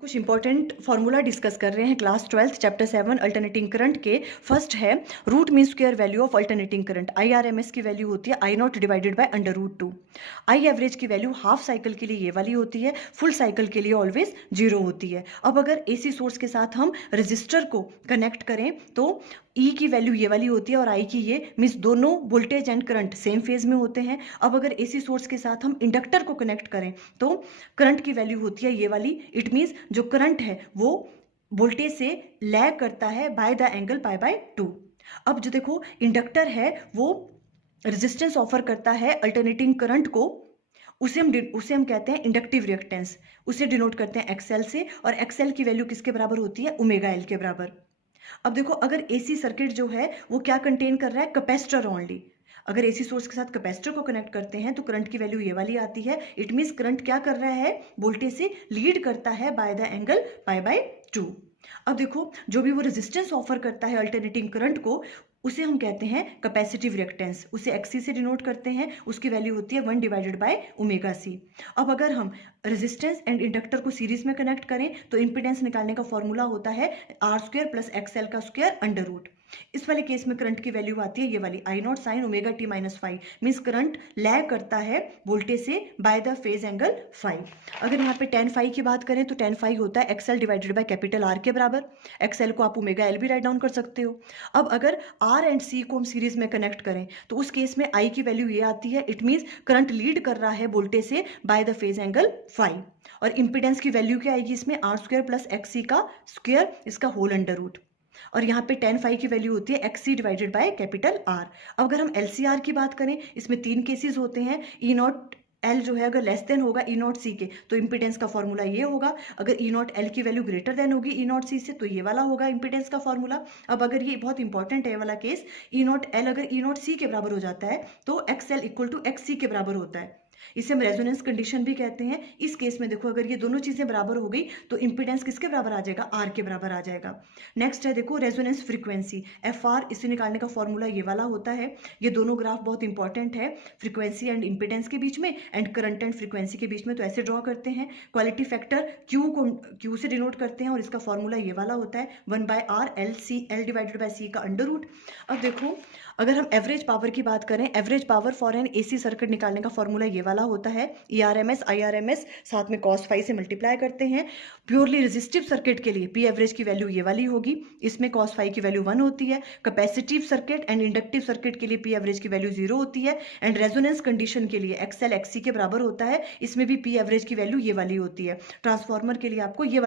कुछ important formula discuss कर रहे हैं class 12th chapter 7 alternating current के। फर्स्ट है root mean square value of alternating current. IRMS की वैल्यू होती है I not divided by under root 2। I average की वैल्यू हाफ साइकिल के लिए ये वाली होती है, फुल साइकिल के लिए ऑलवेज 0 होती है। अब अगर AC सोर्स के साथ हम रजिस्टर को कनेक्ट करें तो E की वैल्यू ये वाली होती है और I की ये, मीन्स दोनों voltage and current same phase में होते हैं। अब अगर AC सोर्स के साथ हम इंडक्टर को कनेक्ट करें तो करंट की वैल्यू होती है ये वाली। इट मीन्स जो करंट है वो वोल्टेज से लैग करता है by the angle pi by 2। अब जो देखो इंडक्टर है वो रेजिस्टेंस ऑफर करता है अल्टरनेटिंग करंट को, उसे हम कहते हैं इंडक्टिव रिएक्टेंस। उसे डिनोट करते हैं XL से, और XL की वैल्यू किसके बराबर होती है? ओमेगा L के बराबर। अब देखो अगर AC सर्किट जो है वो क्या कंटेन कर रहा है? Capacitor only. अगर AC सोर्स के साथ कैपेसिटर को कनेक्ट करते हैं तो करंट की वैल्यू ये वाली आती है। इट मीन्स करंट क्या कर रहा है? वोल्टेज से लीड करता है by the angle pi by 2। अब देखो जो भी वो रेजिस्टेंस ऑफर करता है अल्टरनेटिंग करंट को, उसे हम कहते हैं कैपेसिटिव रिएक्टेंस। उसे XC से डिनोट करते हैं, उसकी वैल्यू होती है 1 डिवाइडेड बाय ओमेगा C। अब अगर हम रेजिस्टेंस एंड इंडक्टर को सीरीज में कनेक्ट करें तो इंपीडेंस निकालने का फॉर्मूला होता है R² प्लस XL का स्क्वायर अंडर रूट। इस वाले केस में करंट की वैल्यू आती है ये वाली, I not sine omega t minus 5। Means current lag करता है वोल्टेज से बाय द फेज एंगल 5। अगर यहाँ पे tan phi की बात करें तो tan phi होता है XL divided by capital R के बराबर। XL को आप ओमेगा L भी राइट डाउन कर सकते हो। अब अगर R एंड C को हम सीरीज में कनेक्ट करें तो उस केस में I की वैल्यू ये आती है। इट मीन्स करंट लीड कर रहा है वोल्टेज से बाय द फेज एंगल 5। और इंपीडेंस की वैल्यू क्या आएगी इसमें? R² प्लस XC का स्क्वायर, इसका होल अंडर रूट। और यहाँ पे tan phi की वैल्यू होती है XC divided by capital R। अब अगर हम LCR की बात करें, इसमें 3 केसेस होते हैं। E नॉट L जो है अगर लेस देन होगा E नॉट C के तो इंपीडेंस का फॉर्मूला ये होगा। अगर E नॉट L की वैल्यू ग्रेटर देन होगी E नॉट C से तो ये वाला होगा इंपीडेंस का फॉर्मूला। अब अगर ये बहुत इंपॉर्टेंट है वाला केस, E नॉट L अगर E नॉट C के बराबर हो जाता है तो XL इक्वल टू XC के बराबर होता है। इसे हम रेजोनेंस कंडीशन भी कहते हैं। इस केस में देखो अगर ये दोनों चीजें बराबर हो गई तो इंपीडेंस किसके बराबर आ जाएगा? R के बराबर आ जाएगा। नेक्स्ट है देखो रेजोनेंस फ्रीक्वेंसी FR। इसे निकालने का फॉर्मूला ये वाला होता है। ये दोनों ग्राफ बहुत इंपॉर्टेंट है फ्रीक्वेंसी एंड इंपीडेंस के बीच में एंड करंट एंड फ्रीक्वेंसी के बीच में। तो ऐसे ड्रॉ करते हैं। क्वालिटी फैक्टर Q को Q से डिनोट करते हैं और इसका फॉर्मूला ये वाला होता है 1 by R L divided by C का अंडर रूट। अब देखो अगर हम एवरेज पावर की बात करें, average power for an AC circuit निकालने का फॉर्मूला ये वाला होता है ERMS IRMS साथ में cos phi से मल्टीप्लाई करते हैं। प्योरली रेजिस्टिव सर्किट के लिए P एवरेज की वैल्यू ये वाली होगी, इसमें cos phi की वैल्यू 1 होती है। Capacitive circuit and inductive circuit के लिए P एवरेज की वैल्यू 0 होती है। एंड रेजोनेंस कंडीशन के लिए XL XC के बराबर होता है, इसमें भी P एवरेज की वैल्यू ये वाली होती है। ट्रांसफार्मर के लिए आपको ये